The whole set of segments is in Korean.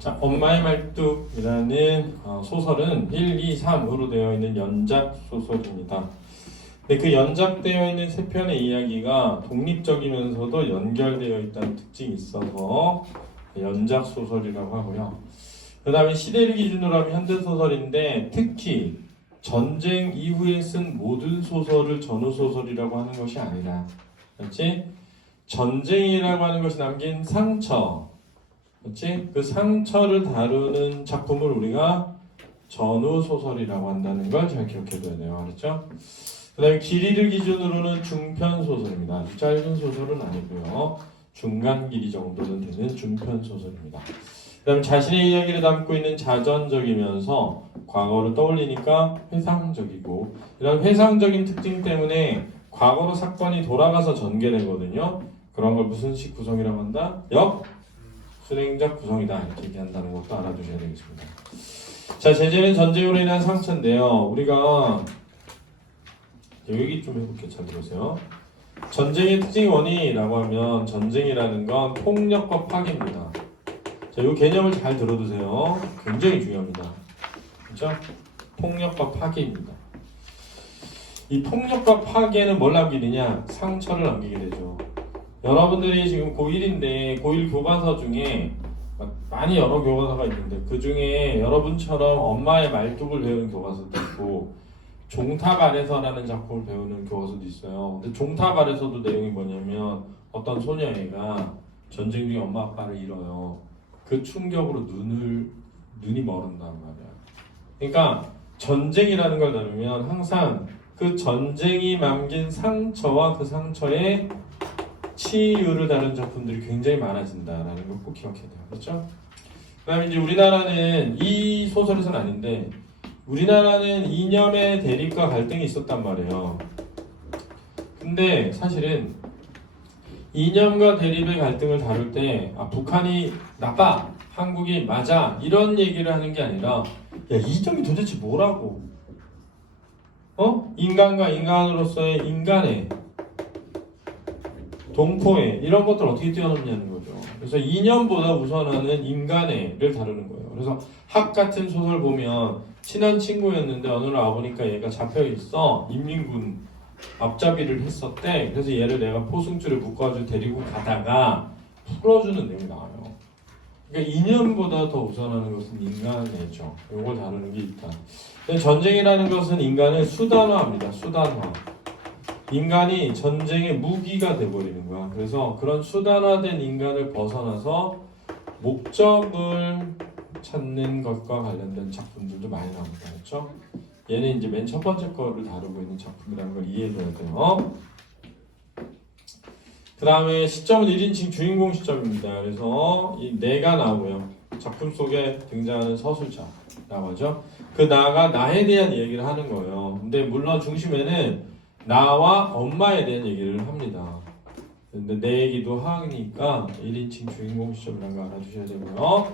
자, 엄마의 말뚝이라는 소설은 1, 2, 3으로 되어 있는 연작 소설입니다. 근데 그 연작되어 있는 세 편의 이야기가 독립적이면서도 연결되어 있다는 특징이 있어서 연작 소설이라고 하고요. 그 다음에 시대를 기준으로 하면 현대소설인데 특히 전쟁 이후에 쓴 모든 소설을 전후소설이라고 하는 것이 아니라, 그렇지? 전쟁이라고 하는 것이 남긴 상처, 그렇지? 그 상처를 다루는 작품을 우리가 전후소설이라고 한다는 걸 잘 기억해둬야 돼요. 그렇죠? 그 다음에 길이를 기준으로는 중편소설입니다. 아주 짧은 소설은 아니고요. 중간 길이 정도는 되는 중편소설입니다. 그 다음에 자신의 이야기를 담고 있는 자전적이면서 과거를 떠올리니까 회상적이고, 이런 회상적인 특징 때문에 과거로 사건이 돌아가서 전개되거든요. 그런 걸 무슨 식 구성이라고 한다? 역순행적 구성이다. 이렇게 얘기한다는 것도 알아두셔야 되겠습니다. 자, 제재는 전쟁으로 인한 상처인데요. 우리가 여기 좀 해볼게요. 잘 들으세요. 전쟁의 특징이 원인이라고 하면 전쟁이라는 건 폭력과 파괴입니다. 자, 이 개념을 잘 들어두세요. 굉장히 중요합니다. 그렇죠? 폭력과 파괴입니다. 이 폭력과 파괴는 뭘 남기느냐? 상처를 남기게 되죠. 여러분들이 지금 고1인데 고1 교과서 중에 많이 여러 교과서가 있는데 그 중에 여러분처럼 엄마의 말뚝을 배우는 교과서도 있고 종탑 아래서라는 작품을 배우는 교과서도 있어요. 근데 종탑 아래서도 내용이 뭐냐면 어떤 소녀애가 전쟁 중에 엄마 아빠를 잃어요. 그 충격으로 눈이 멀은단 말이야. 그러니까 전쟁이라는 걸 다루면 항상 그 전쟁이 남긴 상처와 그 상처의 치유를 다룬 작품들이 굉장히 많아진다라는 걸 꼭 기억해야 돼요. 그렇죠? 그다음에 이제 우리나라는 이 소설에서는 아닌데 우리나라는 이념의 대립과 갈등이 있었단 말이에요. 근데 사실은 이념과 대립의 갈등을 다룰 때 북한이 나빠, 한국이 맞아 이런 얘기를 하는 게 아니라 야, 이념이 도대체 뭐라고? 인간과 인간으로서의 인간의 동포애 이런 것들 어떻게 뛰어넘냐는 거죠. 그래서 이념보다 우선하는 인간애를 다루는 거예요. 그래서 학 같은 소설 보면 친한 친구였는데 어느 날 와보니까 얘가 잡혀있어. 인민군 앞잡이를 했었대. 그래서 얘를 내가 포승줄에 묶어가지고 데리고 가다가 풀어주는 내용이 나와요. 그러니까 이념보다 더 우선하는 것은 인간애죠. 이걸 다루는 게 일단. 전쟁이라는 것은 인간을 수단화합니다. 수단화. 인간이 전쟁의 무기가 돼버리는 거야. 그래서 그런 수단화된 인간을 벗어나서 목적을 찾는 것과 관련된 작품들도 많이 나옵니다. 그렇죠? 얘는 이제 맨 첫 번째 거를 다루고 있는 작품이라는 걸 이해해줘야 돼요. 그 다음에 시점은 1인칭 주인공 시점입니다. 그래서 이 내가 나오고요. 작품 속에 등장하는 서술자라고 하죠. 그 나가 나에 대한 얘기를 하는 거예요. 근데 물론 중심에는 나와 엄마에 대한 얘기를 합니다. 근데 내 얘기도 하니까 1인칭 주인공 시점이라는 거 알아주셔야 되고요.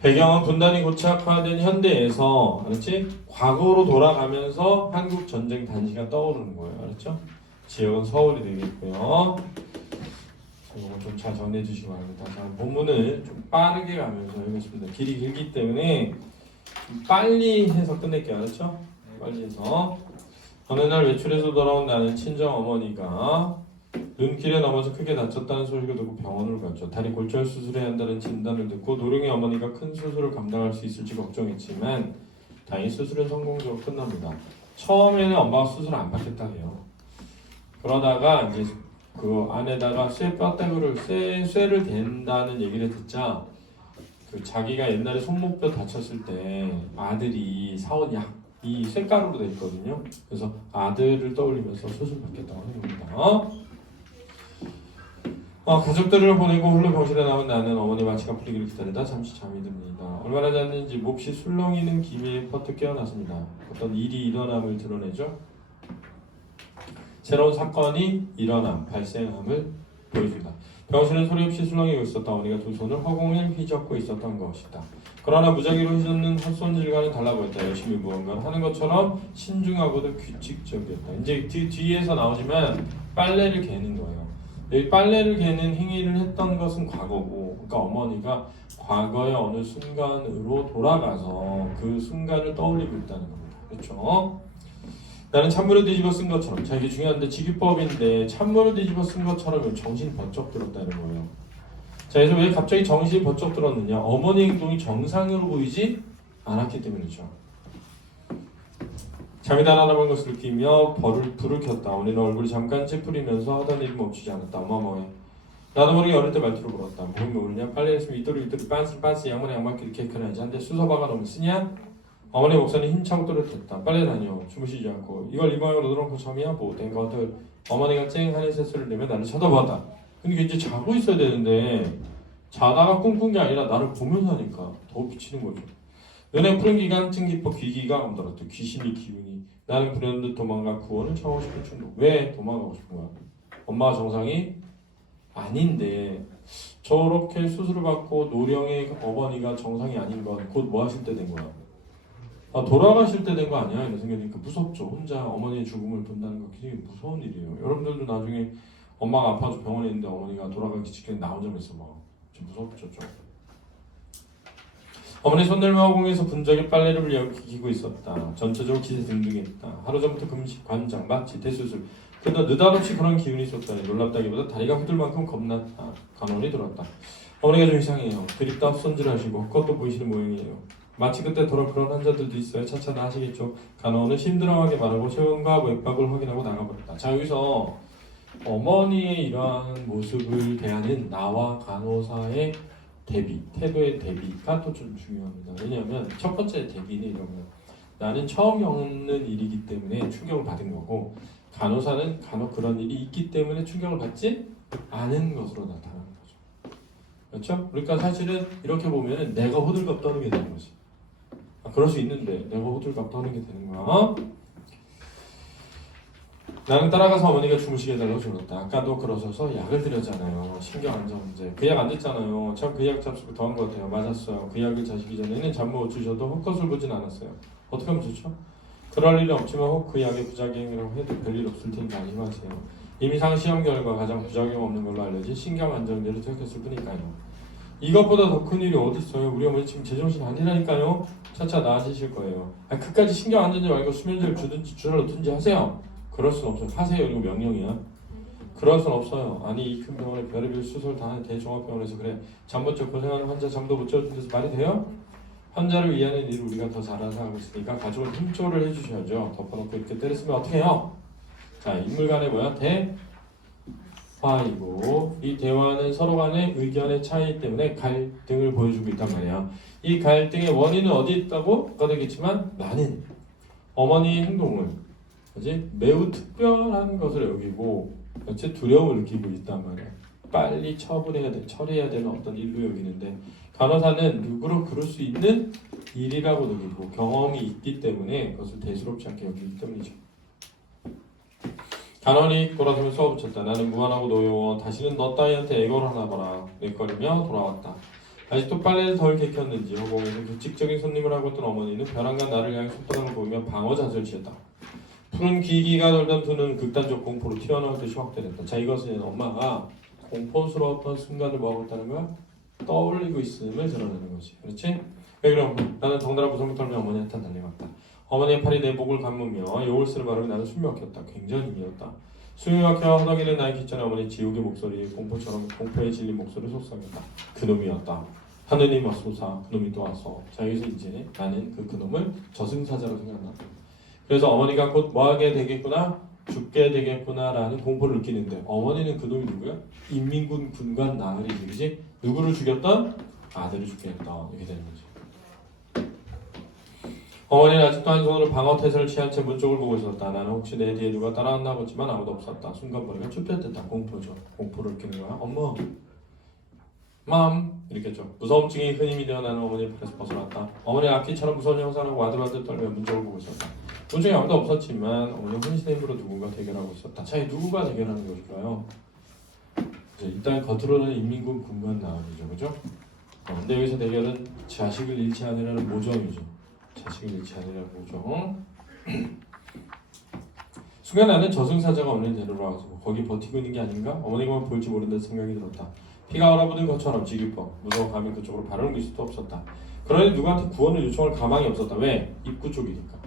배경은 분단이 고착화된 현대에서, 알았지? 과거로 돌아가면서 한국 전쟁 단시가 떠오르는 거예요. 알았죠? 지역은 서울이 되겠고요. 이거 좀 잘 정리해 주시기 바랍니다. 자, 본문을 좀 빠르게 가면서 해보겠습니다. 길이 길기 때문에 빨리 해서 끝낼게요. 알았죠? 빨리 해서. 어느 날 외출해서 돌아온 나는 친정 어머니가 눈길에 넘어져 크게 다쳤다는 소식을 듣고 병원을 갔죠. 다리 골절 수술해야 한다는 진단을 듣고 노령의 어머니가 큰 수술을 감당할 수 있을지 걱정했지만 다행히 수술은 성공적으로 끝납니다. 처음에는 엄마가 수술을 안 받겠다 해요. 그러다가 이제 그 안에다가 쇠를 댄다는 얘기를 듣자 그 자기가 옛날에 손목뼈 다쳤을 때 아들이 사온 약이 쇠가루로 돼 있거든요. 그래서 아들을 떠올리면서 수술 받겠다고 하는 겁니다. 가족들을 보내고 홀로 병실에 남은 나는 어머니 마취가 풀리기를 기다리다 잠시 잠이 듭니다. 얼마나 잤는지 몹시 술렁이는 기미에 퍼뜩 깨어났습니다. 어떤 일이 일어남을 드러내죠. 새로운 사건이 발생함을 보여줍니다. 병실은 소리 없이 술렁이고 있었다. 어머니가 두 손을 허공을 휘젓고 있었던 것이다. 그러나 무작위로 휘젓는 헛손질과는 달라 보였다. 열심히 무언가를 하는 것처럼 신중하고도 규칙적이었다. 이제 뒤에서 나오지만 빨래를 개는 거예요. 여기 빨래를 개는 행위를 했던 것은 과거고, 그러니까 어머니가 과거의 어느 순간으로 돌아가서 그 순간을 떠올리고 있다는 겁니다. 그렇죠? 나는 찬물을 뒤집어 쓴 것처럼. 자, 이게 중요한데 직유법인데 찬물을 뒤집어 쓴 것처럼 정신이 번쩍 들었다는 거예요. 자, 그래서 왜 갑자기 정신이 번쩍 들었느냐? 어머니 행동이 정상으로 보이지 않았기 때문이죠. 잠이 달아나는 것을 느끼며 불을 켰다. 어머니는 얼굴이 잠깐 찌푸리면서 하던 일이 멈추지 않았다. 엄마 뭐해? 나도 모르게 어릴 때 말투로 물었다. 뭘 모르냐? 빨래 했으면 이또리 빤스 양말에 양말끼리 개크나야지. 한데 수서박아 놓으면 쓰냐? 어머니 목소리는 힘차고 또렷했다. 빨래 다녀. 주무시지 않고. 이걸 이 모양으로 넣어놓고 잠이야? 뭐 된 것들. 어머니가 쨍 하는 새소리를 내며 나를 쳐다봤다. 근데 이제 자고 있어야 되는데 자다가 꿈꾼 게 아니라 나를 보면서 하니까 더 비치는 거죠. 눈에 푸른 기관층 깊어 귀기가 감돌았다. 귀신이 기운이. 나는 불현듯 도망가 구원을 청하고 싶은 충동. 왜 도망가고 싶은 거야? 엄마가 정상이 아닌데 저렇게 수술을 받고 노령의 어머니가 정상이 아닌 건 곧 뭐 하실 때 된 거야? 돌아가실 때 된 거 아니야? 이런 생각이니까 무섭죠. 혼자 어머니의 죽음을 본다는 거 굉장히 무서운 일이에요. 여러분들도 나중에 엄마가 아파서 병원에 있는데 어머니가 돌아가기 직전에 나 혼자 있어 봐. 좀 무섭죠, 좀. 어머니 손들며 공에서 분적의 빨래를 여기고 있었다. 전체적으로 기세 등등했다. 하루 전부터 금식, 관장, 마취, 대수술. 그러다 느닷없이 그런 기운이 있었다니 놀랍다기보다 다리가 후들 만큼 겁났다. 간원이 들었다. 어머니가 좀 이상해요. 드립다 헛손질하시고 헛것도 보이시는 모양이에요. 마치 그때 그런 환자들도 있어요. 차차 나으시겠죠. 간호는 힘들어하게 말하고 체온과 맥박을 확인하고 나가버렸다. 자, 여기서 어머니의 이러한 모습을 대하는 나와 간호사의 대비, 태도의 대비가 또 좀 중요합니다. 왜냐하면 첫 번째 대비는 이런 거예요. 나는 처음 겪는 일이기 때문에 충격을 받은 거고, 간호사는 간혹 그런 일이 있기 때문에 충격을 받지 않은 것으로 나타나는 거죠. 그렇죠? 그러니까 사실은 이렇게 보면은 내가 호들갑 떠는 게 되는 거지. 그럴 수 있는데 내가 호들갑 떠는 게 되는 거야. 나는 따라가서 어머니가 주무시게 해달라고 줄었다. 아까도 그러셔서 약을 드렸잖아요. 신경 안정 문제. 그 약 안 됐잖아요. 참 그 약 잡수고 더한 것 같아요. 맞았어요. 그 약을 자시기 전에는 잠 못 주셔도 헛것을 보진 않았어요. 어떻게 하면 좋죠? 그럴 일은 없지만 혹 그 약의 부작용이라고 해도 별일 없을 테니 안심하세요. 이미 상시험 결과 가장 부작용 없는 걸로 알려진 신경 안정제를 투약했을 뿐이니까요. 이것보다 더 큰 일이 어디 있어요? 우리 어머니 지금 제정신 아니라니까요. 차차 나아지실 거예요. 그까지 신경 안정제 말고 수면제를 주든지 주사를 놓든지 하세요. 그럴 순 없어요. 하세요. 이거 명령이야. 그럴 순 없어요. 아니 이 큰 병원에 별의별 수술 다 하는 대종합병원에서 그래 잠 못 자고 고생하는 환자 잠도 못 자준 데서 말이 돼요? 환자를 위하는 일을 우리가 더 잘해서 하고 있으니까 가족은 힘조를 해주셔야죠. 덮어놓고 이렇게 때렸으면 어떻게 해요? 자, 인물 간의 뭐야? 대화이고 이 대화는 서로 간의 의견의 차이 때문에 갈등을 보여주고 있단 말이야. 이 갈등의 원인은 어디 있다고? 가 되겠지만 나는 어머니의 행동을 그렇지? 매우 특별한 것을 여기고 그렇지? 두려움을 느끼고 있단 말이야. 빨리 처리해야 되는 어떤 일로 여기는데 간호사는 누구로 그럴 수 있는 일이라고 느끼고 경험이 있기 때문에 그것을 대수롭지 않게 여기기 때문이죠. 간원이 돌아서며 쏘아붙였다. 나는 무한하고 노여워. 다시는 너 따위한테 애걸 하나 봐라. 렉거리며 돌아왔다. 아직도 빨래를 덜 개켰는지 허공에서 규칙적인 손님을 하고 있던 어머니는 벼랑간 나를 향해 손바닥을 보며 방어 자세를 취했다. 푸른 기기가 돌던 두 눈은 극단적 공포로 튀어나올 듯이 확대됐다. 자, 이것은 엄마가 공포스러웠던 순간을 뭐하고 있다는 거야? 떠올리고 있음을 드러내는 거지. 그렇지? 왜 그럼? 나는 덩달아 무성을 떨며 어머니한테 달려갔다. 어머니의 팔이 내 목을 감으며 요울스를 바르며 나는 숨이 막혔다. 굉장히 힘이었다. 숨이 막혀 허덕이는 나의 귓전에 어머니 지옥의 목소리, 공포처럼 공포에 질린 목소리를 속삭였다. 그놈이었다. 하느님 왔소사. 그놈이 또 와서. 자, 여기서 이제 나는 그놈을 저승사자로 생각한다. 그래서 어머니가 곧 뭐하게 되겠구나? 죽게 되겠구나라는 공포를 느끼는데 어머니는 그놈이 누구야? 인민군 군관 나으리지, 그지? 누구를 죽였던? 아들을 죽였던. 이렇게 되는 거지. 어머니는 아직도 한 손으로 방어 태세를 취한 채 문 쪽을 보고 있었다. 나는 혹시 내 뒤에 누가 따라왔나 보지만 아무도 없었다. 순간 머리가 쭈뼛댔다. 공포죠. 공포를 느끼는 거야. 엄마, 맘 이렇게죠. 무서움증이 큰 힘이 되어 나는 어머니의 팔에서 벗어났다. 어머니는 악기처럼 무서운 형상하고 와들와들 떨며 문 쪽을 보고 있었다. 문 쪽에 아무도 없었지만 어머니는 혼신의 힘으로 누군가 대결하고 있었다. 자, 이 누구가 대결하는 것일까요? 일단 겉으로는 인민군 군관 나으리죠, 그죠? 근데 여기서 대결은 자식을 잃지 않으라는 모정이죠. 자식을 잃지 않으라는 모정. 순간 나는 저승사자가 오늘 데리러 와서 거기 버티고 있는 게 아닌가? 어머니가 볼지 모른다는 생각이 들었다. 피가 얼어붙은 것처럼 지길법 무서워 감히 그쪽으로 발을 옮길 수도 없었다. 그러니 누구한테 구원을 요청할 가망이 없었다. 왜? 입구 쪽이니까.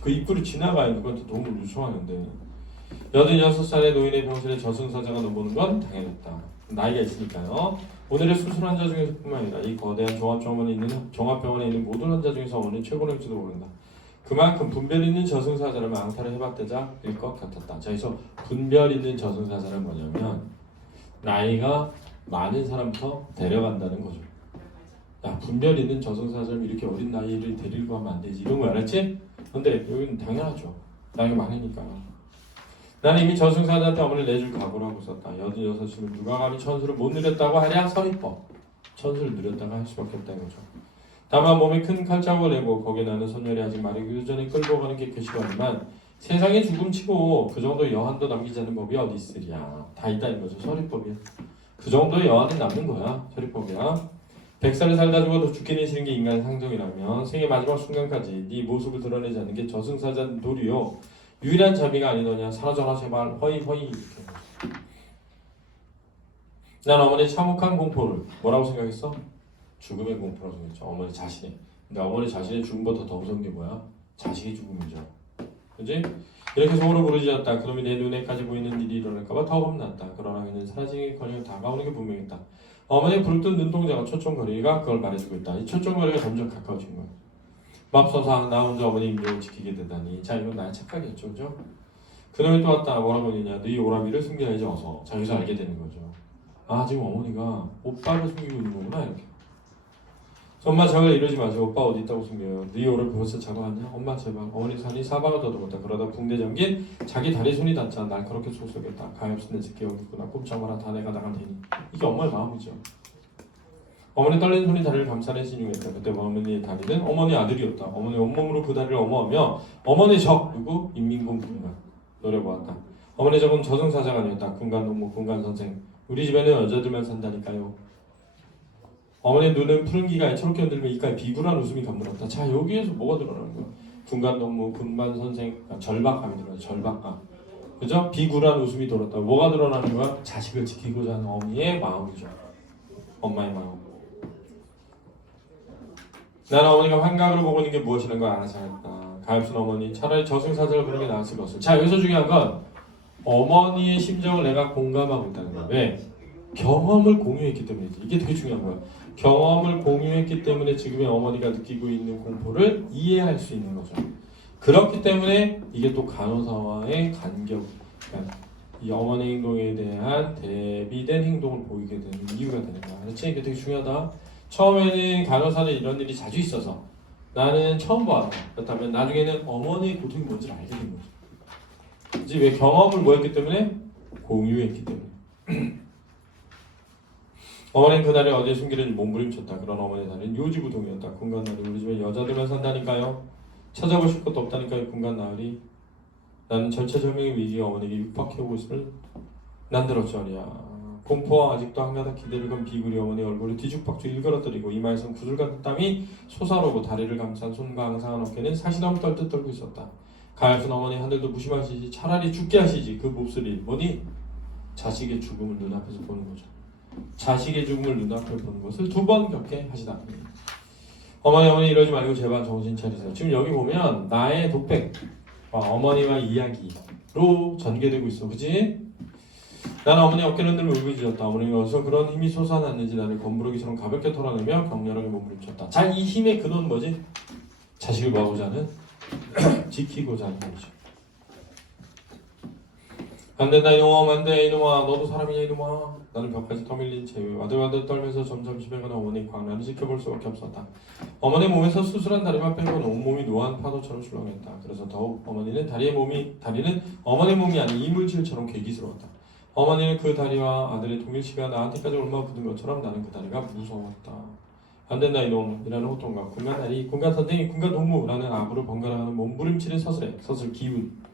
그 입구를 지나가야 누구한테 도움을 요청하는데 86살의 노인의 병실에 저승사자가 넘보는 건 당연했다. 나이가 있으니까요. 오늘의 수술 환자 중에서 뿐만 아니라 이 거대한 종합병원에 있는 모든 환자 중에서 어머니 최고일지도 모른다. 그만큼 분별 있는 저승사자를 앙탈을 해봤대자일 것 같았다. 자, 그래서 분별 있는 저승사자는 뭐냐면 나이가 많은 사람부터 데려간다는 거죠. 야, 분별 있는 저승사자를 이렇게 어린 나이를 데리고 하면 안 되지. 이런 거 알았지? 근데 여기는 당연하죠. 나이가 많으니까. 나는 이미 저승사자한테 어머니를 내줄 각오를 하고 있었다. 86이면 누가 감히 천수를 못 누렸다고 하랴? 서리법. 천수를 누렸다가 할 수밖에 없다는 거죠. 다만 몸에 큰 칼자국을 내고 거기에 나는 선열이 아직 마르기 전에 끌고 가는 게 괴시하지만 세상에 죽음치고 그 정도의 여한도 남기지 않는 법이 어디 있으랴. 다 있다는 거죠. 서리법이야. 그 정도의 여한은 남는 거야. 서리법이야. 100살을 살다 죽어도 죽기는 싫은 게 인간의 상정이라면 생의 마지막 순간까지 네 모습을 드러내지 않는 게 저승사자는 도리요. 유일한 자비가 아니더냐. 사라져라 제발. 허이 이렇게. 난 어머니의 참혹한 공포를 뭐라고 생각했어? 죽음의 공포라고 생각했죠. 어머니 자신의. 근데 어머니 자신의 죽음보다 더 무서운 게 뭐야? 자식의 죽음이죠. 그지? 이렇게 속으로 부르짖었다. 그놈이 내 눈에까지 보이는 일이 일어날까봐 더 겁났다. 그러나 그는 사라지기커녕 다가오는 게 분명했다. 어머니의 부르뜬 눈동자가 초점거리가 그걸 말해주고 있다. 이 초점거리가 점점 가까워진 거야. 맙소사 나 혼자 어머니 임종을 지키게 되다니. 자, 이건 나의 착각이었죠. 그죠? 그놈이 또 왔다. 뭐라고 했느냐. 네 오라비를 숨겨야지 어서. 자, 여기서 알게 되는 거죠. 아, 지금 어머니가 오빠를 숨기고 있는 거구나. 이렇게. 엄마 제발 이러지 마세요. 오빠 어디 있다고 숨겨요. 네 오를 벌써 잡아갔냐? 엄마 제발. 어머니 산이 사방을 더듬었다. 그러다 붕대 잠긴 자기 다리 손이 닿자 날카롭게 속삭였다. 가엾은 내 새끼 여기 있구나. 꼼짝 마라. 다 내가 나간 테니. 이게 엄마의 마음이죠. 어머니 떨리는 손이 다리를 감싸는 신용했다. 그때 어머니의 다리는 어머니 아들이었다. 어머니 온몸으로 그 다리를 어머하며 어머니 적 누구? 인민군 군관 노려보았다. 어머니 적은 저승사자가 아니었다. 군관 농무 군관 선생. 우리 집에는 여자들만 산다니까요. 어머니의 눈은 푸른기가 애처롭게 흔들며 이까에 비굴한 웃음이 감돌았다. 자, 여기에서 뭐가 드러나는 거야? 군관 농무 군관 선생 절박감이 드러나. 절박감. 그죠? 비굴한 웃음이 돌았다. 뭐가 드러나는 거야? 자식을 지키고자 하는 어머니의 마음이죠. 엄마의 마음. 나는 어머니가 환각으로 보고 있는 게 무엇이라는 걸 알아서 했다. 가엾은 어머니 차라리 저승사자를 부르는 게 나았을 것을. 자, 여기서 중요한 건 어머니의 심정을 내가 공감하고 있다는 거야. 왜? 경험을 공유했기 때문이지. 이게 되게 중요한 거야. 경험을 공유했기 때문에 지금의 어머니가 느끼고 있는 공포를 이해할 수 있는 거죠. 그렇기 때문에 이게 또 간호사와의 간격, 그러니까 이 어머니 행동에 대한 대비된 행동을 보이게 되는 이유가 되는 거야. 그렇지? 이게 되게 중요하다. 처음에는 간호사는 이런 일이 자주 있어서 나는 처음 봐. 그렇다면 나중에는 어머니의 고통이 뭔지를 알게 된 거죠. 그치? 왜? 경험을 뭐 했기 때문에? 공유했기 때문에. 어머니는 그날에 어디에 숨기는지 몸부림쳤다. 그런 어머니의 다리는 요지부동이었다. 군간 나으리 우리 집에 여자들만 산다니까요. 찾아보실 것도 없다니까요. 군간 나으리. 나는 절체절명의 위기가 어머니에게 육박해오고 있음을 난들었죠리야. 공포와 아직도 한가닥 기대를 건 비굴이 어머니 얼굴을 뒤죽박죽 일그러뜨리고 이마에선 구슬 같은 땀이 솟아오르고 다리를 감싼 손과 앙상한 어깨는 사시나무 떨듯 떨고 있었다. 가엾은 어머니 하늘도 무심하시지 차라리 죽게 하시지. 그 몹쓸 일 뭐니? 자식의 죽음을 눈앞에서 보는 거죠. 자식의 죽음을 눈앞에 보는 것을 두 번 겪게 하시다. 어머니 이러지 말고 제발 정신 차리세요. 지금 여기 보면 나의 독백 어머니와 이야기로 전개되고 있어. 그치? 나는 어머니 어깨를 흔들며 울부짖었다. 어머니가 어디서 그런 힘이 솟아났는지 나를 검부르기처럼 가볍게 털어내며 격렬하게 몸부림쳤다. 자, 이 힘의 근원은 뭐지? 자식을 뭐하고자 하는? 지키고자 하는 거죠. 안된다 이놈아, 안돼 이놈아, 너도 사람이냐 이놈아. 나는 벽까지 터밀린 채 와들와들 떨면서 점점 집에가는 어머니 광란을 지켜볼 수밖에 없었다. 어머니 몸에서 수술한 다리만 빼고는 온몸이 노한 파도처럼 출렁했다. 그래서 더욱 다리는 어머니 몸이 아닌 이물질처럼 괴기스러웠다. 어머니는 그 다리와 아들의 동일치가 나한테까지 얼마 붙은 것처럼 나는 그 다리가 무서웠다. 안된다 이놈이라는 호통과 군간 다리, 군간 선생이, 군간 동무라는 악으로 번갈아가는 몸부림치는 서슬 기운.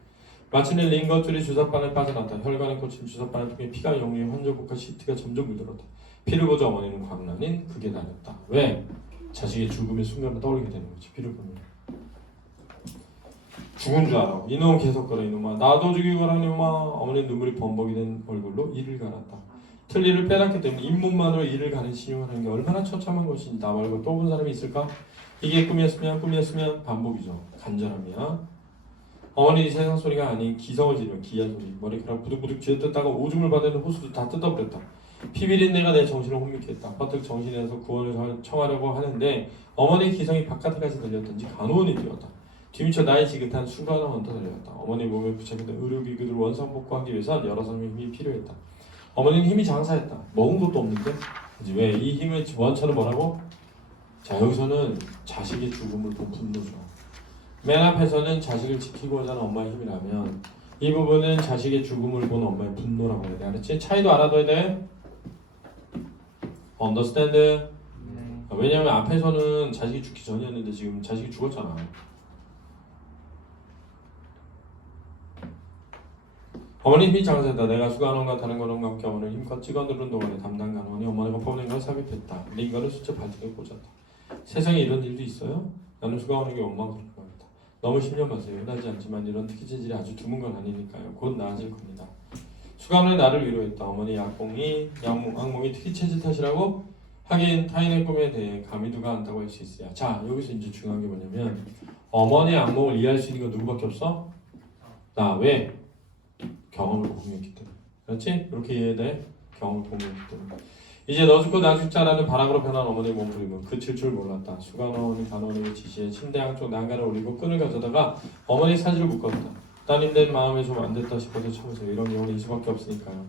마침내 링거줄이 주사바늘 빠져났다. 혈관에 꽂힌 주사바늘 통해 피가 영유해 환절복과 시트가 점점 물들었다. 피를 보자 어머니는 광란인 극에 다녔다. 왜? 자식의 죽음의 순간을 떠올리게 되는 거지. 피를 보면. 죽은 줄 알아. 이놈 계속 그래 이놈아. 나도 죽이거라 이놈아. 어머니 눈물이 범벅이 된 얼굴로 이를 갈았다. 틀니를 빼놨기 때문에 잇몸만으로 이를 가는 신용을 하는 게 얼마나 처참한 것인지 나 말고 또 본 사람이 있을까? 이게 꿈이었으면 반복이죠. 간절함이야. 어머니 이 세상 소리가 아닌 기성을 지르며 기한 소리. 머리카락 부득부득 쥐어뜯다가 오줌을 받는 호수도 다 뜯어버렸다. 피비린 내가 내 정신을 혼미케 했다. 퍼뜩 정신이 나서 구원을 청하려고 하는데 어머니 기성이 바깥에까지 들렸던지 간호원이 되었다. 뒤미쳐 나의 지긋한 수간을 얹어 달려갔다. 어머니 몸에 부착했던 의료기구들 원상복구하기 위해선 여러 사람의 힘이 필요했다. 어머니는 힘이 장사했다. 먹은 것도 없는데 이제 왜 이 힘의 원천은 뭐라고? 자 여기서는 자식의 죽음을 본 분노죠. 맨 앞에서는 자식을 지키고자 하는 엄마의 힘이라면 이 부분은 자식의 죽음을 본 엄마의 분노라고 해야 돼. 알았지? 차이도 알아둬야 돼. Understand? 왜냐면 앞에서는 자식이 죽기 전이었는데 지금 자식이 죽었잖아. 어머니 힘이 장사했다. 내가 수간원과 다른 간원과 함께 어머니를 힘껏 찍어 누른 동안에 담당 간원이 어머니가 퍼부는 걸 삽입했다. 링거를 수채 발등에 꽂았다. 세상에 이런 일도 있어요? 나는 수간원에게 원망스럽게 말했다. 너무 신경 마세요. 흔하지 않지만 이런 특이 체질이 아주 드문 건 아니니까요. 곧 나아질 겁니다. 수간원은 나를 위로했다. 어머니 악몽이 특이 체질 탓이라고? 하긴 타인의 꿈에 대해 감히 누가 안다고 할 수 있어요. 자 여기서 이제 중요한 게 뭐냐면 어머니의 악몽을 이해할 수 있는 건 누구밖에 없어? 나 왜? 경험을 공유했기 때문에. 그렇지? 이렇게 이해해야 돼. 경험을 공유했기 때문에. 이제 너 죽고 나 죽자라는 바람으로 변한 어머니의 몸부림은 그칠 줄 몰랐다. 수간어머니 간호원에게 지시해 침대 한쪽 난간을 올리고 끈을 가져다가 어머니 사지를 묶었다. 따님된 마음에 좀 안 됐다 싶어서 참으세요. 이런 경우는 이 수밖에 없으니까요.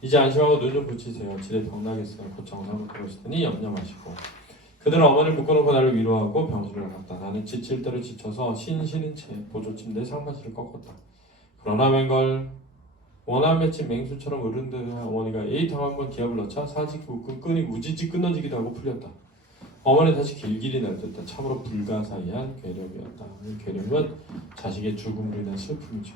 이제 안심하고 눈 좀 붙이세요. 지레 병나겠어요. 곧 정상으로 돌아오시더니 염려 마시고. 그들은 어머니를 묶어놓고 나를 위로하고 병실을 갔다. 나는 지칠 대로 지쳐서 쉬는 채 보조 침대에 상반신을 꺾었다. 그러나 웬걸 원한 맺힌 맹수처럼 어른들은 어머니가 에이탕 한번 기압을 넣자 사직 묶은 끈이 우지지 끊어지기도 하고 풀렸다. 어머니 다시 길길이 날뛰었다. 참으로 불가사의한 괴력이었다. 이 괴력은 자식의 죽음으로 인한 슬픔이죠.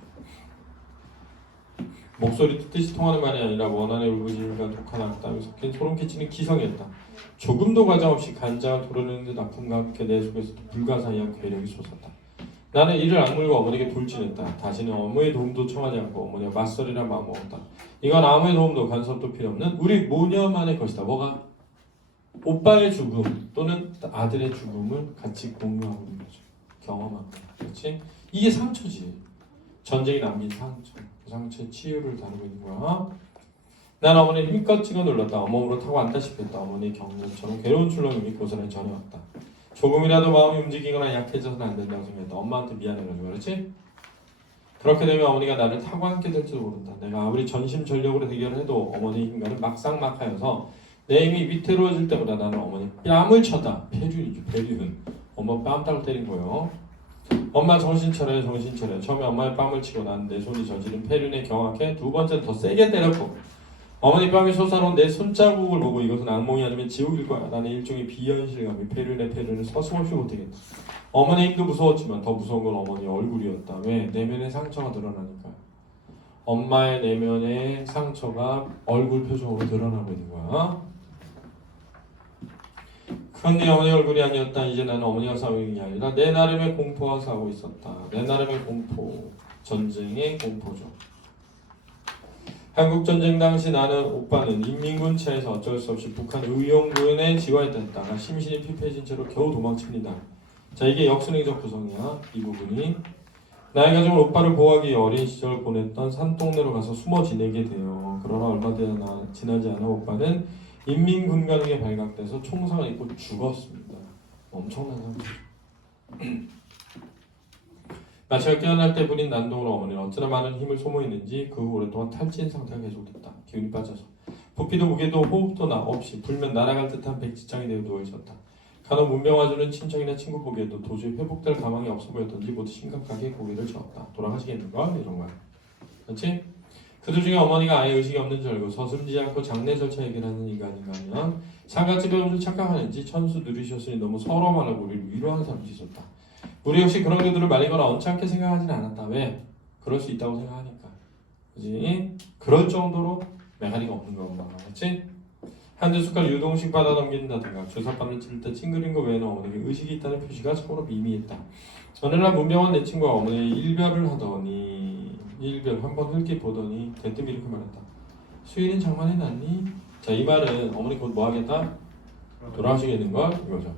목소리도 뜻이 통하는 말이 아니라 원한의 울부짖음과 독한 악담이 섞인 소름 끼치는 기성이었다. 조금도 과장 없이 간장을 도려내는 듯 아픔과 함께 내 속에서도 불가사의한 괴력이 솟았다. 나는 이를 악물고 어머니에게 돌진했다. 다시는 어머니의 도움도 청하지 않고 어머니와 맞서리라 마음먹었다. 이건 아무의 도움도 간섭도 필요 없는 우리 모녀만의 것이다. 뭐가? 오빠의 죽음 또는 아들의 죽음을 같이 공유하고 있는 거죠. 경험하고. 그렇지? 이게 상처지. 전쟁이 남긴 상처. 그 상처의 치유를 다루고 있는 거야. 난 어머니를 힘껏 찍어 눌렀다. 온몸으로 타고 앉다시피 했다. 어머니의 경련처럼 괴로운 출렁임이 고스란히 전해왔다. 조금이라도 마음이 움직이거나 약해져서는 안 된다고 생각했다. 엄마한테 미안해가지고 그렇지? 그렇게 되면 어머니가 나를 타고 앉게 될지도 모른다. 내가 아무리 전심전력으로 대결을 해도 어머니의 힘과는 막상막하여서 내 힘이 위태로워질 때보다 나는 어머니 뺨을 쳤다. 폐륜이죠. 폐륜. 엄마 뺨따를 때린 거예요. 엄마 정신 차려요. 정신 차려요. 처음에 엄마의 뺨을 치고 난 내 손이 저지른 폐륜에 경악해 두 번째는 더 세게 때렸고 어머니 뺨에 솟아놓은 내 손자국을 보고 이것은 악몽이 아니면 지옥일 거야. 나는 일종의 비현실감이 폐륜을 서슴없이 못하겠다. 어머니 힘도 무서웠지만 더 무서운 건 어머니 얼굴이었다. 왜? 내면의 상처가 드러나니까. 엄마의 내면의 상처가 얼굴 표정으로 드러나고 있는 거야. 그런데 어머니 얼굴이 아니었다. 이제 나는 어머니가 싸우는 게 아니라 내 나름의 공포와 싸우고 있었다. 내 나름의 공포. 전쟁의 공포죠. 한국전쟁 당시 나는 오빠는 인민군차에서 어쩔 수 없이 북한 의용군에 지원했다가 심신이 피폐해진 채로 겨우 도망칩니다. 자 이게 역순행적 구성이야. 이 부분이 나의 가족은 오빠를 보호하기 위해 어린 시절을 보냈던 산동네로 가서 숨어 지내게 돼요. 그러나 얼마 지나지 않아 오빠는 인민군관에게 발각돼서 총상을 입고 죽었습니다. 엄청난 상처. 마치가 깨어날 때 부린 난동으로 어머니는 어찌나 많은 힘을 소모했는지 그 후 오랫동안 탈진 상태가 계속됐다. 기운이 빠져서 부피도 무게도 호흡도 없이 불면 날아갈 듯한 백지장이 되어 누워있었다. 간혹 문병와주는 친척이나 친구 보기에도 도저히 회복될 가망이 없어 보였던지 모두 심각하게 고개를 저었다. 돌아가시겠는가? 이런 거야. 그렇지? 그 도중에 어머니가 아예 의식이 없는 줄 알고 서슴지 않고 장례 절차 얘기를 하는 인간인가 하면 상갓집에 온 줄 착각하는지 천수 누리셨으니 너무 서러워만 하고 우리를 위로하는 사람이 있었다. 우리 역시 그런 경우들을 말리거나 언짢게 생각하지는 않았다. 왜? 그럴 수 있다고 생각하니까. 그지? 그럴 정도로 메가리가 없는 거 엄마가. 그렇지? 한두 숟갈 유동식 받아 넘긴다든가 주사바늘 칠 때 찡그린 거 외에는 어머니에게 의식이 있다는 표시가 참으로 미미했다. 어느 날 문병원 내 친구가 어머니의 일별을 하더니 일별 한번 흘낏 보더니 대뜸 이렇게 말했다. 수인은 장만해 놨니? 자, 이 말은 어머니 곧 뭐 하겠다? 돌아가시겠는걸? 이거죠.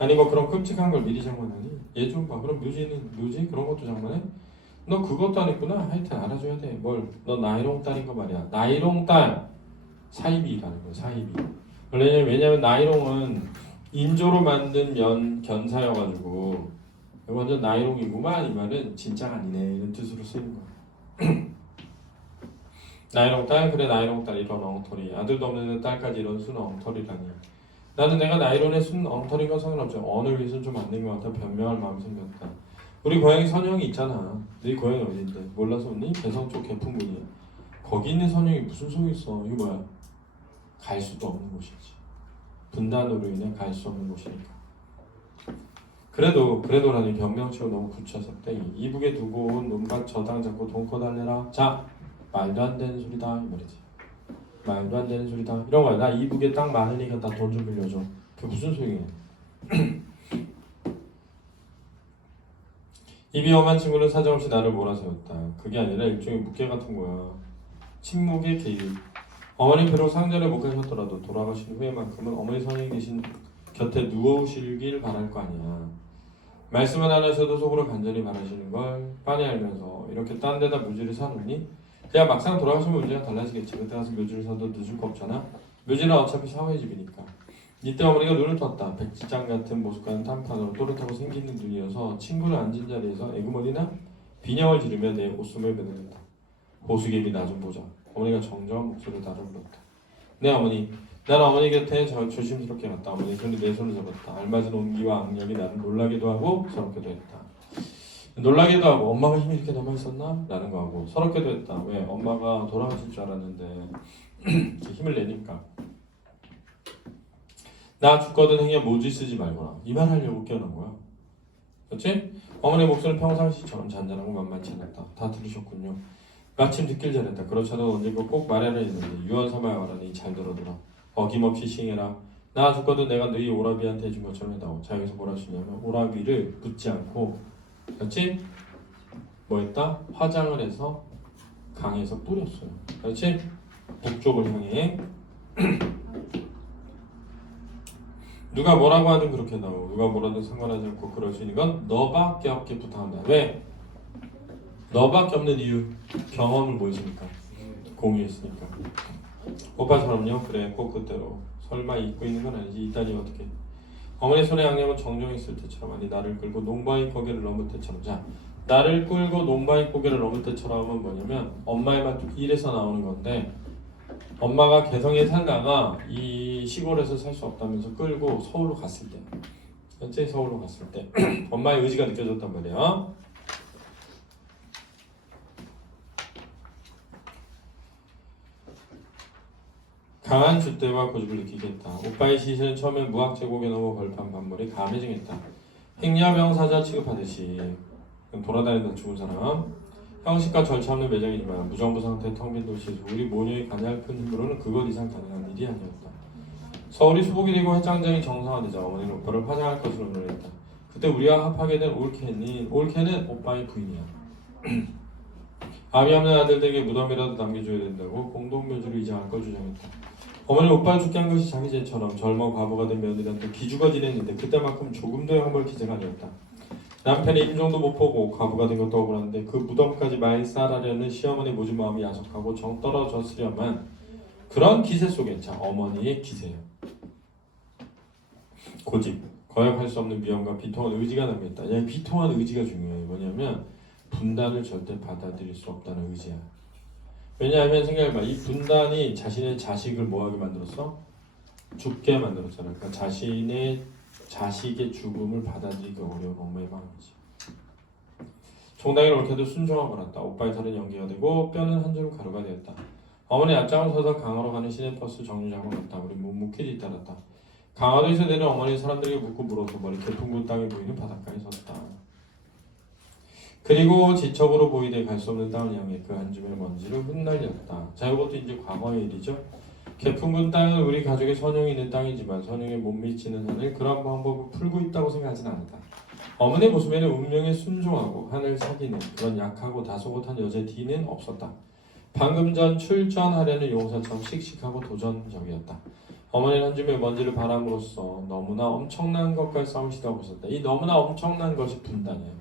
아니 뭐 그런 끔찍한 걸 미리 장만하니? 얘 좀 봐. 그럼 묘지 그런 것도 장만해? 너 그것도 안 했구나? 하여튼 알아줘야 돼. 뭘? 너 나이롱 딸인 거 말이야. 나이롱 딸! 사이비라는 거야. 사이비. 왜냐면 나이롱은 인조로 만든 견사여가지고 완전 나이롱이구만. 이 말은 진짜가 아니네 이런 뜻으로 쓰는 거야. 나이롱 딸? 그래 나이롱 딸 이런 엉터리. 아들도 없는데 딸까지 이런 순 엉터리라니. 나는 내가 나이론의 순 엉터리인 건 상관없죠. 언어를 위해서는 좀 안 된 것 같아. 변명할 마음이 생겼다. 우리 고향에 선영이 있잖아. 네 고향이 어딘데? 몰라서 언니? 개성 쪽 개풍군이야. 거기 있는 선영이 무슨 소용이 있어. 이거 뭐야? 갈 수도 없는 곳이지. 분단으로 인해 갈 수 없는 곳이니까. 그래도라니 변명치고 너무 굳혀서 땡이. 이북에 두고 온 논밭 저당 잡고 돈 커달래라. 자, 말도 안 되는 소리다 이 말이지. 말도 안 되는 소리다 이런 거야. 나 이북에 땅 많으니까 나 돈 좀 빌려줘. 그게 무슨 소용이야. 입이 험한 친구는 사정없이 나를 몰아세웠다. 그게 아니라 일종의 묵계 같은 거야. 침묵의 개입. 어머니 비록 상전에 못 가셨더라도 돌아가신 후에만큼은 어머니 선생님 계신 곁에 누우시길 바랄 거 아니야. 말씀은 안 하셔도 속으로 간절히 바라시는 걸 빤히 알면서 이렇게 딴 데다 묘지를 사놓니? 그냥 막상 돌아가시면 문제가 달라지겠지. 그때 가서 묘지를 사도 늦을 거 없잖아. 묘지는 어차피 사회 집이니까. 이때 어머니가 눈을 떴다. 백지장 같은 모습과는 단판으로 또렷하고 생기는 눈이어서 친구를 앉은 자리에서 애구머리나 비명을 지르며 내 옷숨을 매듭는다. 보수개비 나 좀 보자. 어머니가 정정한 목소리로 나를 불렀다. 네 어머니. 난 어머니 곁에 조심스럽게 갔다. 어머니 손이 내 손을 잡았다. 알맞은 온기와 악력이 나를 놀라기도 하고 서럽게도 했다. 놀라기도 하고 엄마가 힘이 이렇게 남아있었나? 라는 거 하고 서럽게도 했다. 왜? 엄마가 돌아가실 줄 알았는데 힘을 내니까. 나 죽거든 행여 모지 쓰지 말거라. 이 말 하려고 깨어난 거야. 그렇지? 어머니 목소리는 평상시처럼 잔잔하고 만만치 않았다. 다 들으셨군요. 마침 듣길 잘했다. 그렇잖아도 언젠가 꼭 말하려 했는데 유언 삼아야 말하니 잘 들어두라. 어김없이 시행해라. 나 죽거든 내가 너희 오라비한테 해준 것처럼 해다오. 자 여기서 뭐라 하시냐면 오라비를 붙지 않고 그렇지? 뭐 했다? 화장을 해서 강에서 뿌렸어요. 그렇지? 북쪽을 향해 누가 뭐라고 하든 그렇게 나오고 누가 뭐라든 상관하지 않고 그럴 수 있는 건 너밖에 없게 부탁한다. 왜? 너밖에 없는 이유. 경험을 뭐 했으니까? 공유했으니까. 오빠처럼요? 그래 꼭 그대로. 설마 잊고 있는 건 아니지. 이따니 어떻게. 어머니 손에 양념은 정정했을 때처럼 아니 나를 끌고 농바위 고개를 넘을 때처럼. 자 나를 끌고 농바위 고개를 넘을 때처럼은 뭐냐면 엄마의 말 1에서 나오는 건데 엄마가 개성에 살다가 이 시골에서 살 수 없다면서 끌고 서울로 갔을 때 현재 서울로 갔을 때 엄마의 의지가 느껴졌단 말이야. 강한 줏대와 고집을 느끼겠다. 오빠의 시선은 처음엔 무학 제국에 넘어 벌판 반머리 감해증했다. 행야병사자 취급하듯이 돌아다니다 죽은 사람. 형식과 절차 없는 매장이지만 무정부 상태 텅 빈 도시에서 우리 모녀의 가냘픈 힘으로는 그것 이상 가능한 일이 아니었다. 서울이 수복이 되고 해장장이 정상화되자 어머니는 오빠를 화장할 것으로 논했다. 그때 우리와 합하게 된 올케는 오빠의 부인이야. 아미 없는 아들에게 무덤이라도 남겨줘야 된다고 공동묘지로 이장할 걸 주장했다. 어머니 오빠를 죽게 한 것이 자기 죄처럼 젊어 과부가 된 며느리한테 기죽어 지냈는데 그때만큼 조금도 형벌 기세가 아니었다. 남편의 임종도 못 보고 과부가 된 것도 억울한데 그 무덤까지 말살하려는 시어머니 모진 마음이 야속하고 정 떨어졌으려만 그런 기세 속에 자 어머니의 기세요. 고집, 거역할 수 없는 미움과 비통한 의지가 남겨있다. 야, 비통한 의지가 중요해. 뭐냐면 분단을 절대 받아들일 수 없다는 의지야. 왜냐하면 생각해봐. 이 분단이 자신의 자식을 뭐하게 만들었어? 죽게 만들었잖아. 그러니까 자신의 자식의 죽음을 받아들이기 어려운 엄마의 마음이지. 종당이는 옳게도 순종하고 말았다. 오빠의 살은 연기가 되고 뼈는 한 줄로 가루가 되었다. 어머니 앞장을 서서 강화로 가는 시내버스 정류장으로 갔다. 우리 묵묵히 뒤따랐다. 강화도에서 내려 어머니 사람들에게 묻고 물어서 머리 개풍군 땅에 보이는 바닷가에 섰다. 그리고 지척으로 보이되 갈 수 없는 땅을 향해 그 한 줌의 먼지를 흩날렸다. 자, 이것도 이제 과거의 일이죠. 개풍군 땅은 우리 가족의 선용이 있는 땅이지만 선용에 못 미치는 한을 그런 방법을 풀고 있다고 생각하진 않는다. 어머니 모습에는 운명에 순종하고 한을 사귀는 그런 약하고 다소곳한 여자 D는 없었다. 방금 전 출전하려는 용사처럼 씩씩하고 도전적이었다. 어머니는 한 줌의 먼지를 바람으로써 너무나 엄청난 것과의 싸우시다고 보셨다. 이 너무나 엄청난 것이 분단이에요.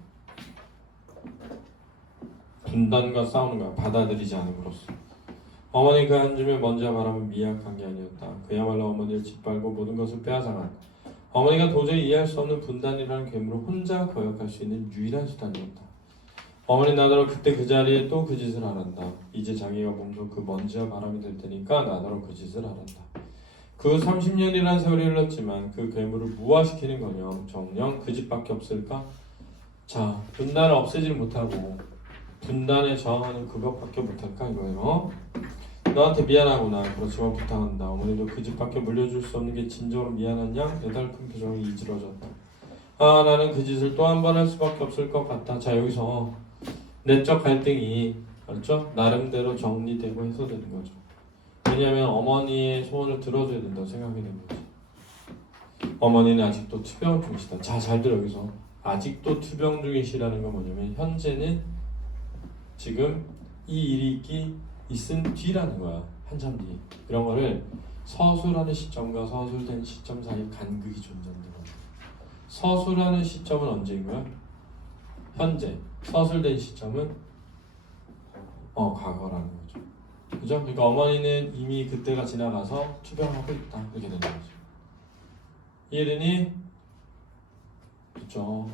분단과 싸우는 거야. 받아들이지 않음으로써. 어머니 그 한 줌의 먼지와 바람은 미약한 게 아니었다. 그야말로 어머니를 짓밟고 모든 것을 빼앗아간 어머니가 도저히 이해할 수 없는 분단이라는 괴물을 혼자 거역할 수 있는 유일한 수단이었다. 어머니 나더러 그때 그 자리에 또 그 짓을 하란다. 이제 자기가 몸소 그 먼지와 바람이 될 테니까 나더러 그 짓을 하란다. 그 30년이라는 세월이 흘렀지만 그 괴물을 무화시키는 거녕 정녕 그 짓밖에 없을까? 자, 분단을 없애지 못하고 분단에 저항하는 그것밖에 못할까 이거예요. 너한테 미안하구나. 그렇지만 부탁한다. 어머니도 그 집밖에 물려줄 수 없는 게 진정으로 미안한 양 애달픈 표정이 이지러졌다. 아, 나는 그 짓을 또 한 번 할 수밖에 없을 것 같다. 자, 여기서 내적 갈등이 그렇죠? 나름대로 정리되고 해소되는 거죠. 왜냐하면 어머니의 소원을 들어줘야 된다고 생각이 되는 거죠. 어머니는 아직도 투병 중이시다. 자, 잘 들어. 여기서 아직도 투병 중이시라는 건 뭐냐면 현재는 지금 이 일이 있은 뒤라는 거야. 한참 뒤. 이런 거를 서술하는 시점과 서술된 시점 사이 간극이 존재한다는 거죠. 서술하는 시점은 언제인 거야? 현재. 서술된 시점은 과거라는 거죠. 그죠? 그러니까 어머니는 이미 그때가 지나가서 투병하고 있다. 이렇게 되는 거죠. 이해되니? 그렇죠.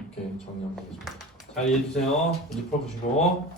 이렇게 정리하면 되겠습니다. 잘 이해해주세요. 이제 풀어보시고